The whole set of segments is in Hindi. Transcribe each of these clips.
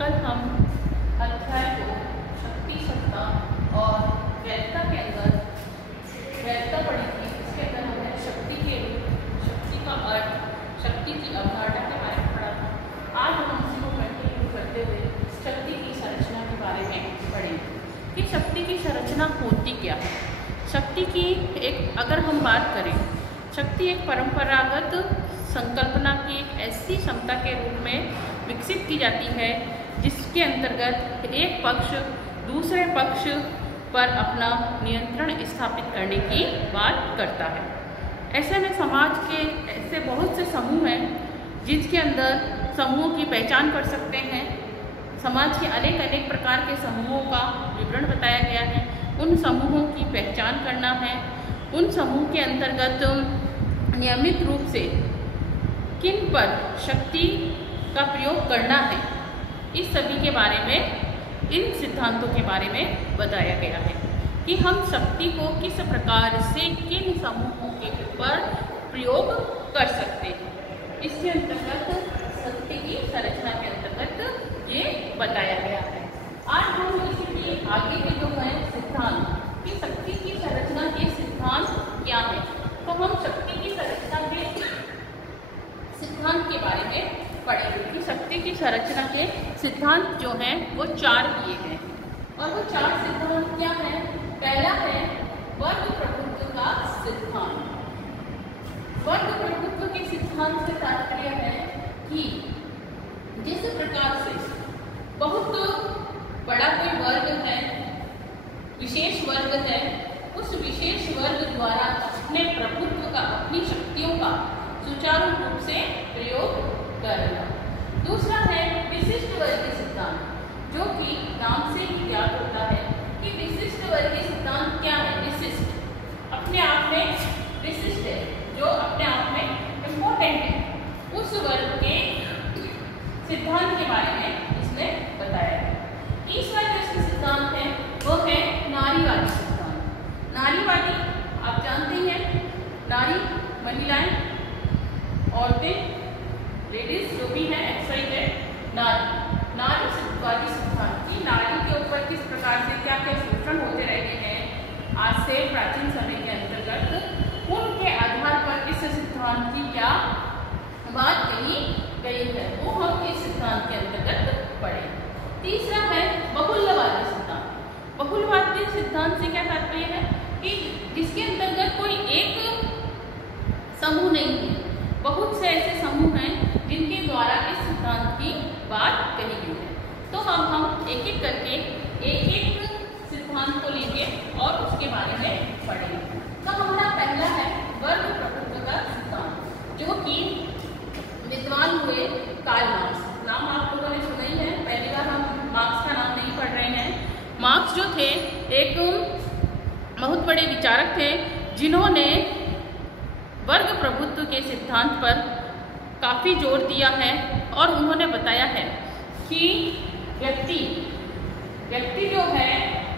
कल हम अध्याय 2 शक्ति सत्ता और वैधता के अंदर वैधता पढ़ी थी। इसके अंदर हमने शक्ति के रूप, शक्ति का अर्थ, शक्ति की अवधारणा के बारे में पढ़ा था। आज हम इसी को कंटिन्यू करते हुए शक्ति की संरचना के बारे में पढ़ेंगे कि शक्ति की संरचना होती क्या है। शक्ति की एक अगर हम बात करें, शक्ति एक परंपरागत संकल्पना की एक ऐसी क्षमता के रूप में विकसित की जाती है जिसके अंतर्गत एक पक्ष दूसरे पक्ष पर अपना नियंत्रण स्थापित करने की बात करता है। ऐसे में समाज के ऐसे बहुत से समूह हैं जिसके अंदर समूहों की पहचान कर सकते हैं। समाज के अनेक अनेक प्रकार के समूहों का विवरण बताया गया है। उन समूहों की पहचान करना है, उन समूह के अंतर्गत नियमित रूप से किन पर शक्ति का प्रयोग करना है, इस सभी के बारे में, इन सिद्धांतों के बारे में बताया गया है कि हम शक्ति को किस प्रकार से किन समूहों के ऊपर प्रयोग कर सकते हैं। इसके अंतर्गत शक्ति की संरचना के अंतर्गत ये बताया गया है। आज हम इसके आगे के जो है सिद्धांत कि शक्ति की संरचना के सिद्धांत क्या है, तो हम शक्ति की संरचना के सिद्धांत के बारे में पढ़ेंगे कि शक्ति की संरचना के सिद्धांत जो हैं वो 4 दिए गए हैं। और वो 4 सिद्धांत क्या है? पहला है वर्ग प्रभुत्व का सिद्धांत। वर्ग प्रभुत्व के सिद्धांत से तात्पर्य है कि जिस प्रकार से बहुत बड़ा कोई वर्ग है, विशेष वर्ग है, उस विशेष वर्ग द्वारा अपने प्रभुत्व का, अपनी शक्तियों का सुचारू रूप से प्रयोग करना। दूसरा है विशिष्ट वर्गीय सिद्धांत, जो कि नाम से ही ज्ञात होता है कि विशिष्ट वर्गीय सिद्धांत क्या है। विशिष्ट अपने आप में विशिष्ट है, जो अपने आप में इम्पोर्टेंट है, उस वर्ग के सिद्धांत के बारे में इसने बताया है। तीसरा जो इसका सिद्धांत है वो है नारीवादी सिद्धांत। नारीवादी आप जानते ही हैं, नारी महिलाएं, औरतें, लेडीज जो भी हैं, XYZ, नारीवादी सिद्धांत की नारी के ऊपर किस प्रकार से क्या क्या शोषण होते रहते हैं आज से प्राचीन समय के अंतर्गत, उनके आधार पर इस सिद्धांत की क्या बात कही गई है वो हम इस सिद्धांत के अंतर्गत पढ़ें। तीसरा है बहुल्यवादी सिद्धांत। बहुल्यवादी सिद्धांत से क्या तात्पर्य है कि जिसके अंतर्गत कोई एक समूह नहीं है, बहुत से ऐसे समूह हैं जिनके द्वारा इस सिद्धांत की बात कही गई है। तो हम एक एक करके एक एक सिद्धांत को लेंगे और उसके बारे में पढ़ेंगे। तो हमारा पहला है वर्ग प्रभुत्व का सिद्धांत, जो कि विद्वान हुए कार्ल मार्क्स। नाम आप लोगों ने सुना ही है, पहली बार हम मार्क्स का नाम नहीं पढ़ रहे हैं। मार्क्स जो थे एक बहुत बड़े विचारक थे जिन्होंने वर्ग प्रभुत्व के सिद्धांत पर काफ़ी जोर दिया है और उन्होंने बताया है कि व्यक्ति जो है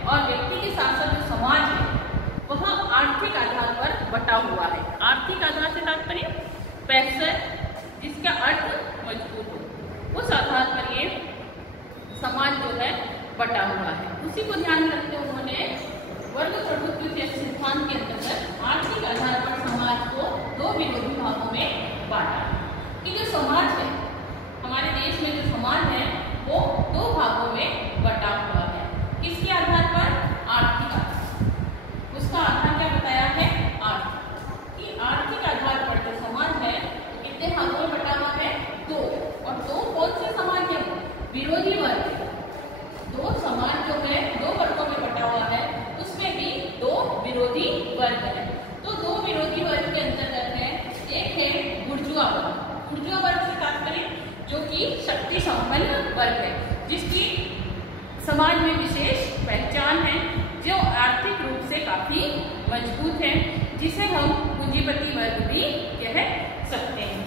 और व्यक्ति के साथ साथ जो समाज है वह आर्थिक आधार पर बटा हुआ है। आर्थिक आधार से तात्पर्य पैसे, जिसका अर्थ मजबूत हो, उस आधार पर ये समाज जो है बटा हुआ है। उसी को ध्यान में रखते उन्होंने वर्ग प्रभुत्व के सिद्धांत के अंतर्गत आर्थिक आधार पर समाज को 2 विरोधी भागों में बांटा कि जो समाज है, हमारे देश में जो समाज है वो 2 भागों में बटा हुआ है। किसके आधार पर? आर्थिक आधार। उसका आधार क्या बताया है? आर्थिक। कि आर्थिक आधार पर जो समाज है कितने भागों में बटा हुआ है? 2। और 2 कौन से समाज है? विरोधी वर्ग। 2 समाज जो है 2 वर्गों में बटा हुआ है, उसमें भी 2 विरोधी वर्ग है। तो 2 विरोधी वर्ग के अंतर्गत है, एक है बुर्जुआ वर्ग। बुर्जुआ वर्ग से तात्पर्य जो कि शक्ति संपन्न वर्ग है, जिसकी समाज में विशेष पहचान है, जो आर्थिक रूप से काफी मजबूत है, जिसे हम पूंजीपति वर्ग भी कह सकते हैं।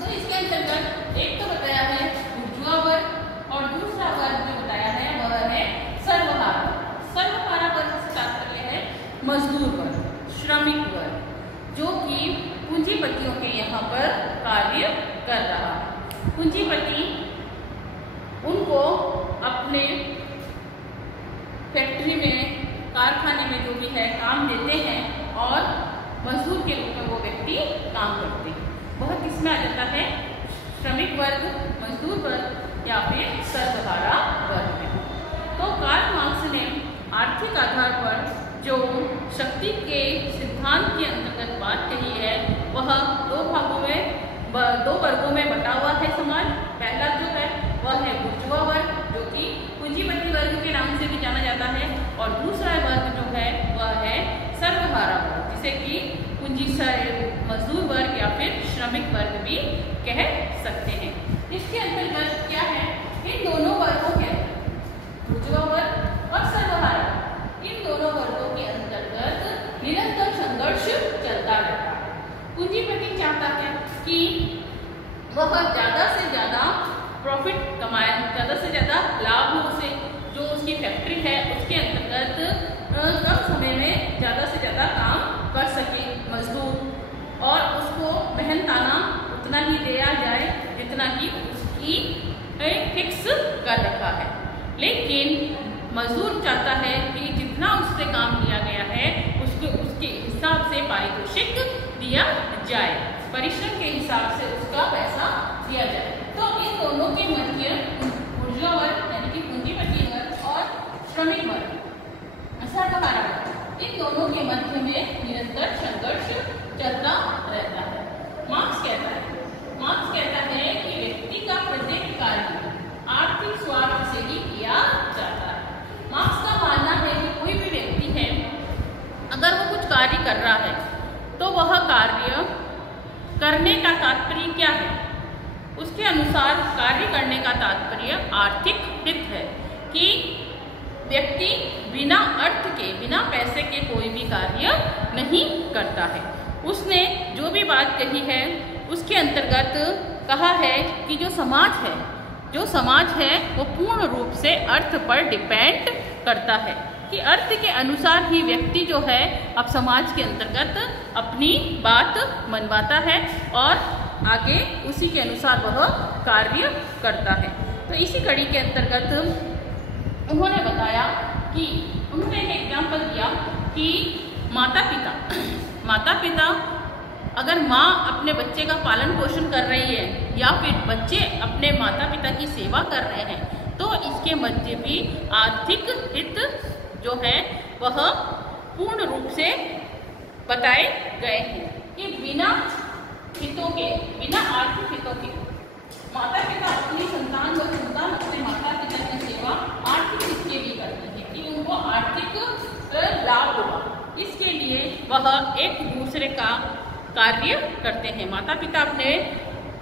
तो इसके अंतर्गत एक तो बताया है बुर्जुआ वर्ग और दूसरा वर्ग जो बताया है वह है सर्वहारा। सर्वहारा वर्ग से तात्पर्य है मजदूर वर्ग, श्रमिक वर्ग, जो कि पूंजीपतियों के यहाँ पर कार्य कर रहा है। पूंजीपति उनको अपने फैक्ट्री में, कारखाने में जो भी है काम देते हैं और मजदूर के रूप में वो व्यक्ति काम करते हैं। वह किसमें आ जाता है? श्रमिक वर्ग, मजदूर वर्ग या फिर सर्वहारा वर्ग में। तो कार्ल मार्क्स ने आर्थिक आधार पर जो शक्ति के सिद्धांत के अंतर्गत बात कही है वह दो वर्गों में बटा हुआ है समाज। पहला जो है वह है बुर्जुआ वर्ग, जो कि पूंजीपति वर्ग के नाम से भी जाना जाता है, और दूसरा वर्ग जो है वह है सर्वहारा वर्ग, जिसे कि मजदूर वर्ग या फिर श्रमिक वर्ग भी कह सकते हैं। इसके अंतर्गत क्या है? इन दोनों वर्गों के बुर्जुआ वर्ग और सर्वहारा, इन दोनों वर्गों के अंतर्गत निरंतर संघर्ष चलता रहता है। पूंजीपति चाहता है कि वह ज्यादा से ज्यादा प्रॉफिट कमाए, ज्यादा से ज्यादा लाभ हो उसे, जो उसकी फैक्ट्री है उसके अंतर्गत कम समय में ज्यादा से ज्यादा काम कर सके मजदूर, और उसको मेहनताना उतना ही दिया जाए जितना कि उसकी फिक्स कर रखा है। लेकिन मजदूर चाहता है कि जितना उससे काम लिया गया है उसके हिसाब से पारितोषिक दिया जाए, परिश्रम के हिसाब से उसका पैसा दिया जाए। तो इन दोनों के मध्य बुर्जुआ वर्ग यानी कि पूंजीपति वर्ग और श्रमिक वर्ग, सर्वहारा वर्ग, इन दोनों के मध्य में निरंतर संघर्ष चलता रहता है। मार्क्स कहता है कि व्यक्ति का प्रत्येक कार्य आर्थिक स्वार्थ से ही किया जाता है। मार्क्स का मानना है कि कोई भी व्यक्ति है, अगर वो कुछ कार्य कर रहा है तो वह कार्य करने का तात्पर्य क्या है? उसके अनुसार कार्य करने का तात्पर्य आर्थिक हित है, कि व्यक्ति बिना अर्थ के, बिना पैसे के कोई भी कार्य नहीं करता है। उसने जो भी बात कही है उसके अंतर्गत कहा है कि जो समाज है वो पूर्ण रूप से अर्थ पर डिपेंड करता है, कि अर्थ के अनुसार ही व्यक्ति जो है अब समाज के अंतर्गत अपनी बात मनवाता है और आगे उसी के अनुसार वह कार्य करता है। तो इसी कड़ी के अंतर्गत उन्होंने बताया कि उन्होंने एक एग्जाम्पल दिया कि माता पिता अगर माँ अपने बच्चे का पालन पोषण कर रही है या फिर बच्चे अपने माता पिता की सेवा कर रहे हैं, तो इसके मध्य भी आर्थिक हित जो है वह पूर्ण रूप से बताए गए हैं, कि बिना आर्थिक हितों के माता पिता अपनी संतान अपने माता पिता की सेवा आर्थिक हित के भी करते हैं, कि उनको आर्थिक लाभ होगा। इसके लिए वह एक दूसरे का कार्य करते हैं। माता पिता अपने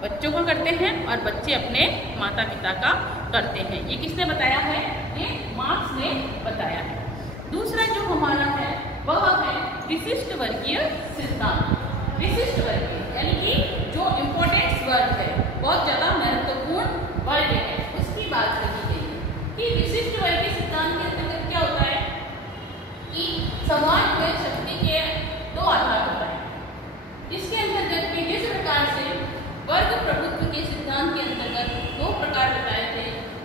बच्चों का करते हैं और बच्चे अपने माता पिता का करते हैं। ये किसने बताया है? ये मार्क्स ने बताया है। दूसरा जो हमारा है वह है विशिष्ट वर्गीय सिद्धांत। विशिष्ट वर्गीय यानी कि जो इम्पोर्टेंस वर्ग है, बहुत ज्यादा महत्वपूर्ण वर्ग है, उसकी बात कही गई है। कि विशिष्ट वर्गीय सिद्धांत के अंतर्गत क्या होता है कि समाज में शक्ति के दो आधार होता है। इसके अंतर्गत जिस प्रकार से वर्ग प्रभुत्व के सिद्धांत के अंतर्गत दो प्रकार बताए थे,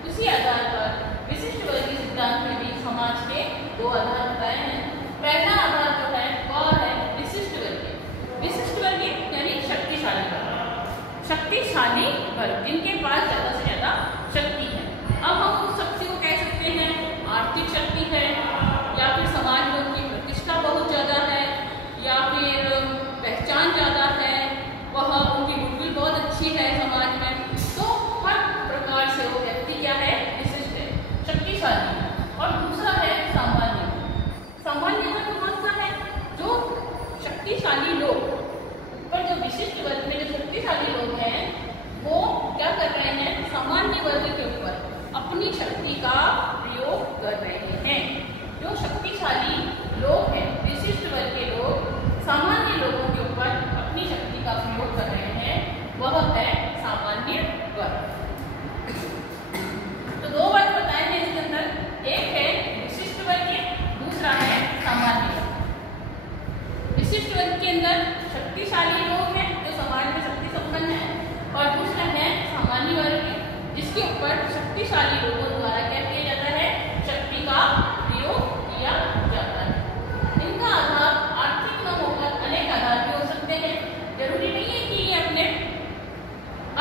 उसी आधार पर विशिष्ट वर्गीय सिद्धांत में भी समाज के दो आधार बताए हैं। पहला आधार जो है वह है विशिष्ट वर्गीय यानी शक्तिशाली वर्ग, जिनके पास ज्यादा से ज्यादा शक्ति है। अब हम उस शक्ति को कह सकते हैं आर्थिक शक्ति है, या फिर समाज में उनकी प्रतिष्ठा बहुत ज्यादा है, या फिर पहचान ज्यादा है, वह उनकी गुडविल बहुत अच्छी है समाज में। तो हर प्रकार से वो व्यक्ति क्या है? विशिष्ट है, शक्तिशाली है। और दूसरा है सामान्य वर्ग। कौन सा है? जो शक्तिशाली लोग, पर जो विशिष्ट वर्ग में जो शक्तिशाली लोग हैं वो क्या कर रहे हैं? सामान्य वर्ग के ऊपर अपनी शक्ति का प्रयोग कर रहे हैं। जो शक्तिशाली लोग हैं, विशिष्ट वर्ग के लोग सामान्य लोगों के ऊपर अपनी शक्ति का प्रयोग कर रहे हैं, वह है सामान्य वर्ग। तो दो वर्ग बताए थे इसके अंदर, एक है विशिष्ट वर्गीय, दूसरा है सामान्य वर्ग। विशिष्ट वर्ग के अंदर शक्तिशाली लोग हैं जो समाज में शक्ति संपन्न है, और दूसरा है सामान्य वर्ग जिसके ऊपर शक्तिशाली लोगों द्वारा क्या किया जाता है, शक्ति का प्रयोग किया जाता है। इनका आधार आर्थिक न होकर अनेक आधार भी हो सकते हैं। जरूरी नहीं है कि ये अपने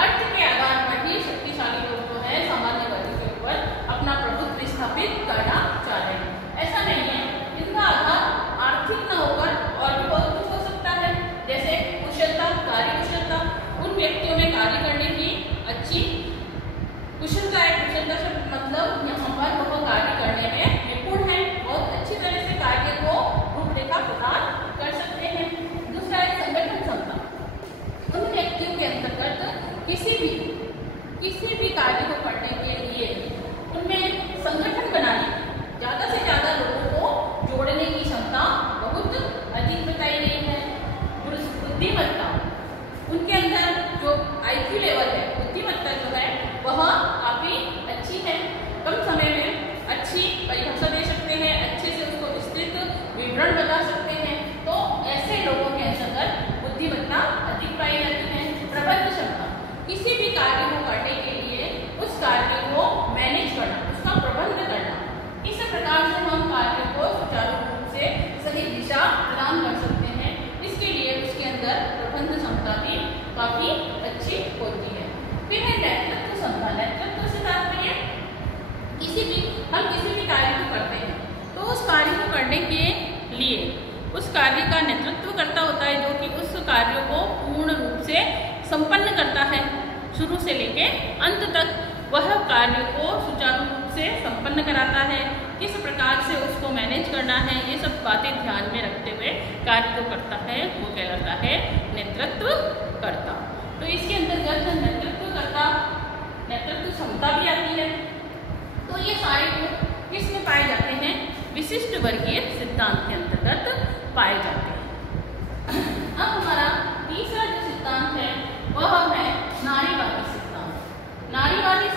अर्थ के आधार पर ही शक्तिशाली लोग जो है सामान्य वर्ग के ऊपर अपना प्रभुत्व स्थापित करना चाह रहे हैं, ऐसा नहीं है। इनका आधार आर्थिक न होकर और भी बहुत कुछ हो सकता है, जैसे कुशलता, कार्य कुशलता। उन व्यक्तियों में कार्य करने की अच्छी कुशलता है। कुशलता से मतलब यहाँ पर वह कार्य करने में निपुण है, बहुत अच्छी तरह से कार्य को रूपरेखा प्रदान कर सकते हैं। दूसरा है संगठन क्षमता। उन व्यक्तियों के अंतर्गत किसी भी कार्य को करने के लिए उनमें संगठन बनाने, ज्यादा से ज्यादा लोगों को जोड़ने की क्षमता बहुत अधिक बताई गई है। बुद्धिमत्ता, उनके अंदर जो IQ लेवल है, बुद्धिमत्ता जो है वह काफी अच्छी है। कम समय में अच्छी परिभाषा दे सकते हैं, अच्छे से उसको विस्तृत विवरण बता सकते हैं। तो ऐसे लोगों के अंतर्गत बुद्धिमत्ता अधिक पाई जाती है। प्रबंध क्षमता, किसी भी कार्य को करने के लिए उस कार्य को मैनेज करना, उसका प्रबंध करना, इस प्रकार से हम कार्य को सुचारू रूप से सही दिशा प्रदान कर सकते हैं। इसके लिए उसके अंदर प्रबंध क्षमता भी काफी अच्छी होती है। फिर है नेतृत्व क्षमता। नेतृत्व से तात्पर्य हम किसी भी कार्य को करते हैं तो उस कार्य को करने के लिए उस कार्य का नेतृत्व करता होता है, जो कि उस कार्य को पूर्ण रूप से संपन्न करता है। शुरू से लेके अंत तक वह कार्य को सुचारू रूप से संपन्न कराता है। किस प्रकार से उसको मैनेज करना है, ये सब बातें ध्यान में रखते हुए कार्य को करता है, वो कहलाता है नेतृत्व करता। तो इसके अंतर्गत नेतृत्व क्षमता भी आती है। तो ये सारे गुण किसमें पाए जाते हैं, विशिष्ट वर्गीय सिद्धांत के अंतर्गत पाए जाते हैं। अब हमारा तीसरा जो सिद्धांत है वह है नारीवादी सिद्धांत। नारीवादी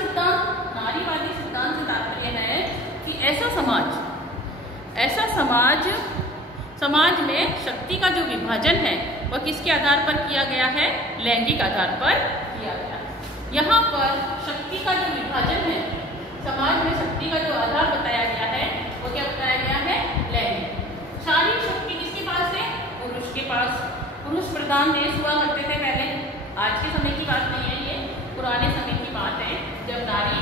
सिद्धांत से तात्पर्य है कि ऐसा समाज में शक्ति का जो विभाजन है वह किसके आधार पर किया गया है, लैंगिक आधार पर किया गया है। यहाँ पर शक्ति का जो विभाजन है, समाज में शक्ति का जो आधार बताया गया है वो क्या बताया गया है, लैंगिक। शारीरिक शक्ति किसके पास है, पुरुष के पास। पुरुष प्रधान देश हुआ करते थे पहले, आज के समय की बात नहीं है, ये पुराने समय की बात है, जब नारी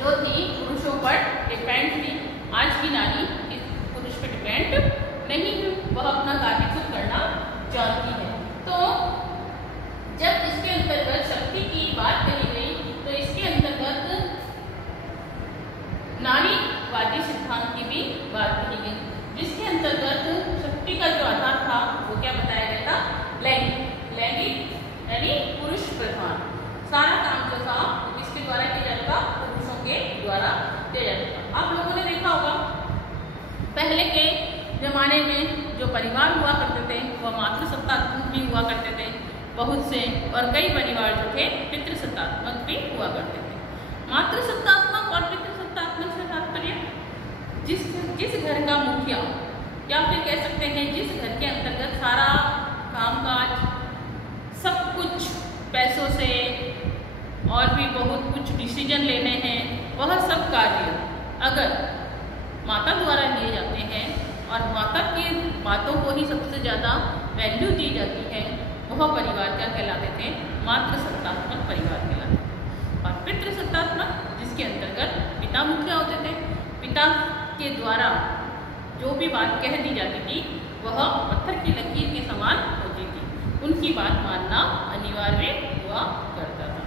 जो थी पुरुषों पर डिपेंड थी। आज की नारी पुरुष पर डिपेंड नहीं है, वह अपना कार्य खुद करना जानती है। तो जब इसके अंतर्गत शक्ति की बात कही गई तो इसके अंतर्गत नारीवादी सिद्धांत की भी बात कही गई, जिसके अंतर्गत शक्ति का जो आधार था वो क्या बताया गया था, लैंगिक यानी पुरुष प्रधान। सारा काम जो था किसके द्वारा किया जाता था, पुरुषों के द्वारा किया जाता था। आप लोगों ने देखा होगा पहले के जमाने में जो परिवार हुआ करते थे वह मातृसत्तात्मक भी हुआ करते थे बहुत से, और कई परिवार जो थे पितृसत्तात्मक भी हुआ करते थे। मातृसत्तात्मक और पितृसत्तात्मक से तात्पर्य जिस घर का मुखिया, या फिर कह सकते हैं जिस घर के अंतर्गत सारा कामकाज सब कुछ पैसों से और भी बहुत कुछ डिसीजन लेने हैं, वह सब कार्य अगर माता द्वारा लिए जाते हैं और माता की बातों को ही सबसे ज़्यादा वैल्यू दी जाती है, वह परिवार क्या कहलाते थे, मातृसत्तात्मक परिवार कहलाते थे। और पितृसत्तात्मक जिसके अंतर्गत पिता मुखिया होते थे, पिता के द्वारा जो भी बात कह दी जाती थी वह पत्थर की लकीर के समान होती थी, उनकी बात मानना अनिवार्य हुआ करता था।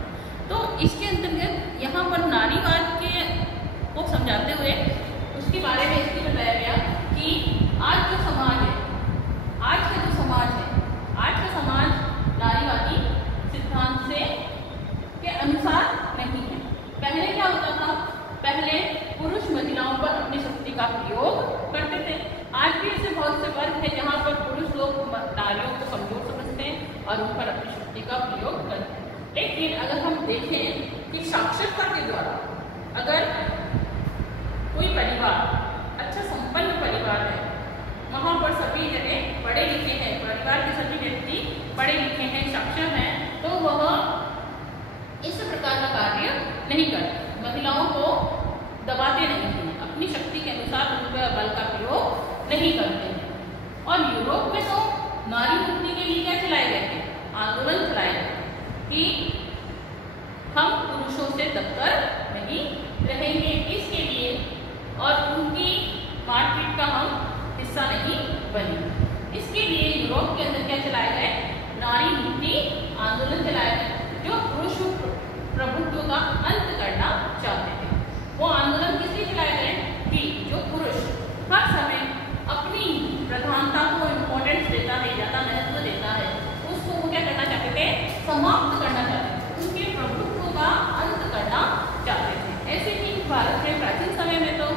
तो इसके अंतर्गत यहाँ पर नारीवाद के को समझाते हुए उसके बारे में इसलिए बताया गया कि आज जो समाज है, आज का समाज नारीवादी सिद्धांत से के अनुसार नहीं है। पहले क्या होता था, पहले पुरुष महिलाओं पर अपनी शक्ति का प्रयोग करते थे। आज भी ऐसे बहुत से वर्ग हैं जहाँ पर पुरुष लोग नारियों को कमजोर समझते हैं और उन पर अपनी शक्ति का प्रयोग करते हैं। लेकिन अगर हम देखें कि साक्षरता के द्वारा अगर कोई परिवार अच्छा संपन्न परिवार है, वहाँ पर सभी जगह पढ़े लिखे हैं, परिवार के सभी व्यक्ति पढ़े लिखे हैं, सक्षम हैं, तो वह इस प्रकार का नारी मुक्ति के लिए क्या चलाए गए थे? आंदोलन चलाए गए कि हम पुरुषों से दबकर नहीं रहेंगे, इसके लिए और उनकी मारपीट का हम हिस्सा नहीं बने। इसके लिए यूरोप के अंदर क्या चलाए गए? नारी मुक्ति आंदोलन चलाए गए, जो पुरुष प्रभुत्व का अंत करना चाहते थे। वो आंदोलन किस लिए चलाए गए कि जो पुरुष हर समय अपनी प्रधानता को इम्पोर्टेंस देता है, ज्यादा महत्व देता है, उसको वो क्या करना चाहते थे? समाप्त करना चाहते थे, उनके प्रभुत्व का अंत करना चाहते थे। ऐसे ही भारत में प्राचीन समय में तो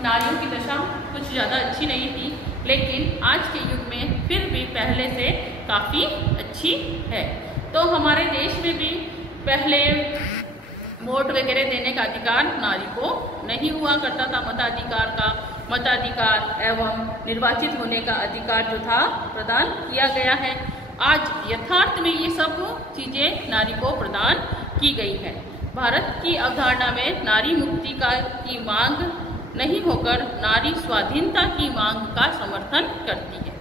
नारियों की दशा कुछ ज़्यादा अच्छी नहीं थी, लेकिन आज के युग में फिर भी पहले से काफ़ी अच्छी है। तो हमारे देश में भी पहले वोट वगैरह देने का अधिकार नारी को नहीं हुआ करता था। मताधिकार एवं निर्वाचित होने का अधिकार जो था प्रदान किया गया है। आज यथार्थ में ये सब चीज़ें नारी को प्रदान की गई है। भारत की अवधारणा में नारी मुक्ति की मांग नहीं होकर नारी स्वाधीनता की मांग का समर्थन करती है।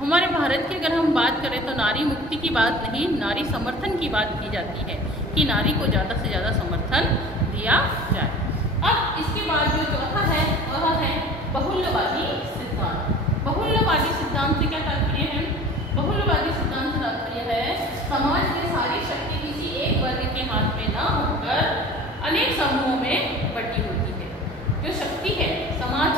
हमारे भारत की अगर हम बात करें तो नारी मुक्ति की बात नहीं, नारी समर्थन की बात की जाती है कि नारी को ज़्यादा से ज़्यादा समर्थन दिया जाए। अब इसके बाद जो चौथा है वह है बहुल्यवादी सिद्धांत। बहुल्यवादी सिद्धांत से क्या तात्पर्य है? बहुल्यवादी सिद्धांत से तात्पर्य है समाज में सारी शक्ति किसी एक वर्ग के हाथ में न होकर अनेक समूहों में बटी होती है। जो शक्ति है समाज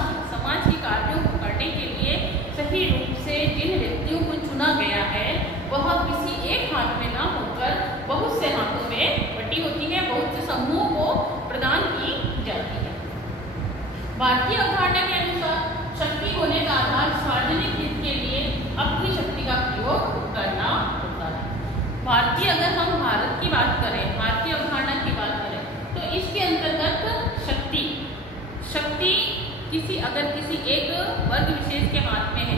के कार्यों को करने के लिए सही रूप से जिन व्यक्तियों को चुना गया है वह किसी एक हाथ में ना होकर बहुत से हाथों में बटी होती है, बहुत से समूहों को प्रदान की जाती है। भारतीय अवधारणा के अनुसार शक्ति होने का आधार सार्वजनिक हित के लिए अपनी शक्ति का प्रयोग करना होता है। अगर हम भारत की बात करें, भारतीय अवधारणा की बात करें तो इसके अंतर्गत शक्ति अगर किसी एक वर्ग विशेष के हाथ में है।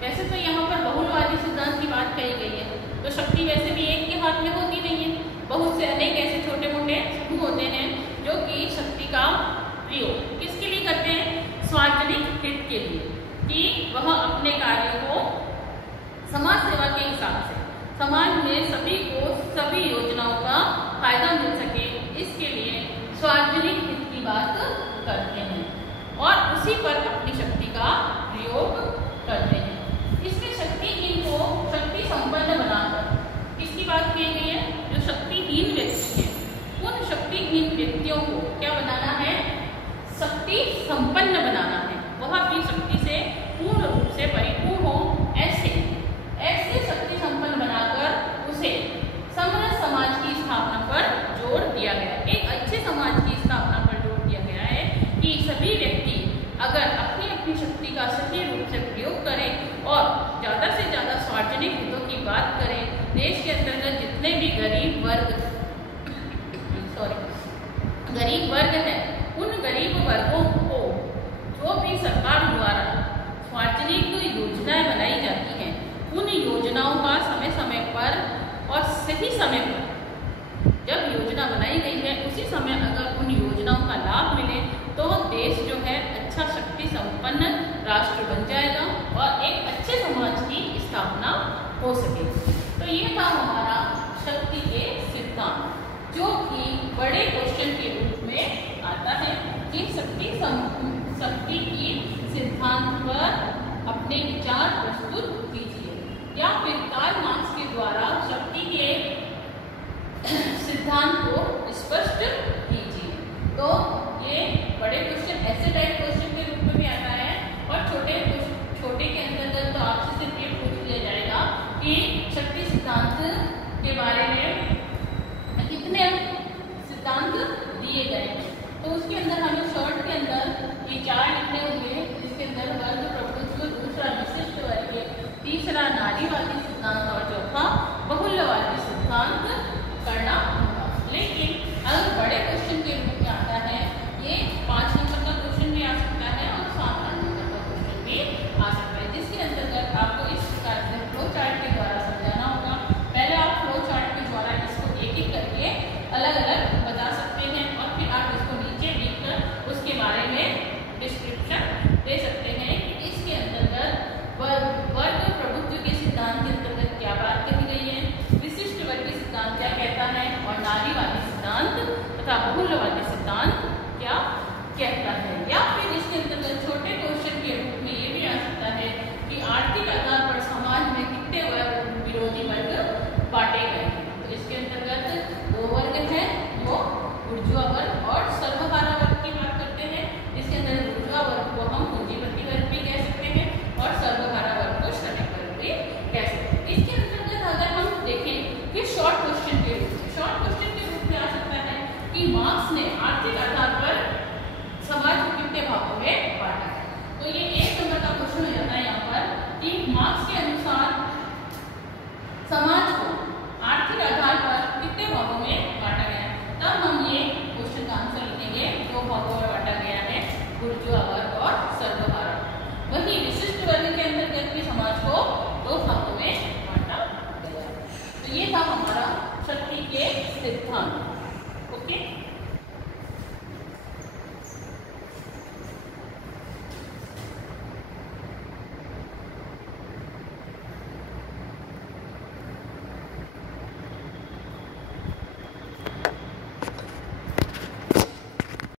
वैसे तो यहाँ पर बहुलवादी सिद्धांत की बात कही गई है, तो शक्ति वैसे भी एक के हाथ में होती नहीं है। बहुत से अनेक ऐसे छोटे मोटे समूह होते हैं जो कि शक्ति का प्रयोग किसके लिए करते हैं? सार्वजनिक हित के लिए, कि वह अपने कार्यों को समाज सेवा के हिसाब से समाज में सभी को सभी योजनाओं का फायदा मिल सके, इसके लिए सार्वजनिक हित की बात करते हैं और उसी पर अपनी शक्ति का प्रयोग करते हैं। इसमें शक्तिहीन को शक्ति संपन्न बनाकर किसकी बात की गई है? जो शक्तिहीन व्यक्ति है उन शक्तिहीन व्यक्तियों को क्या बनाना है? शक्ति संपन्न बनाना है, वह भी शक्ति से पूर्ण रूप से परिपूर्ण हो। ऐसे शक्ति संपन्न बनाकर उसे समरस समाज की स्थापना पर जोर दिया गया। एक अच्छे समाज की स्थापना पर जोर दिया गया है कि सभी व्यक्ति अगर अपनी अपनी शक्ति का सही रूप से प्रयोग करें और ज़्यादा से ज़्यादा सार्वजनिक हितों की बात करें, देश के अंतर्गत जितने भी गरीब वर्ग है उन गरीब वर्गों को जो भी सरकार द्वारा सार्वजनिक योजनाएं बनाई जाती हैं, उन योजनाओं का समय समय पर और सही समय पर जब योजना बनाई गई है उसी समय अगर उन योजनाओं का लाभ मिले तो देश जो है अच्छा शक्ति संपन्न राष्ट्र बन जाएगा और एक अच्छे समाज की स्थापना हो सके। तो ये था हमारा शक्ति के सिद्धांत, जो कि बड़े क्वेश्चन के रूप में आता है कि शक्ति की सिद्धांत पर अपने विचार प्रस्तुत कीजिए, या फिर कार्ल मार्क्स के द्वारा शक्ति के सिद्धांत को स्पष्ट कीजिए। तो ये बड़े क्वेश्चन ऐसे टाइप क्वेश्चन के रूप में भी आता है और छोटे के अंतर्गत तो आपसे सिर्फ ये पूछ लिया जाएगा कि शक्ति सिद्धांत के बारे में कितने सिद्धांत दिए गए हैं। तो उसके अंदर हमें शॉर्ट के अंदर ये 4 लिखने होंगे, जिसके अंदर वर्ग प्रभुत्व, दूसरा विशिष्ट वर्ग, तीसरा नारीवादी सिद्धांत और चौथा बहुल्यवादी सिद्धांत करना होगा। लेकिन अगर बड़े क्वेश्चन के रूप में आता है, ये 5 नंबर का क्वेश्चन भी आ सकता है और 7 नंबर का क्वेश्चन भी आ सकता है, जिसके अंतर्गत आपको इस प्रकार से फ्लो चार्ट के द्वारा समझाना होगा। पहले आप फ्लो चार्ट के द्वारा इसको एक एक करके अलग अलग बता सकते हैं और फिर आप इसको नीचे लिखकर उसके बारे में डिस्क्रिप्शन दे सकते हैं कि इसके अंतर्गत वर्ग प्रभुत्व के सिद्धांत के के अनुसार समाज को आर्थिक आधार पर कितने भागों में बांटा गया है। तब हम ये क्वेश्चन का आंसर लिखेंगे। 2 भागों में बांटा गया है, बुर्जुआ वर्ग और सर्वहारा। वही विशिष्ट वर्ग के अंतर्गत भी समाज को 2 भागों में बांटा गया है। तो ये था हमारा शक्ति के सिद्धांत।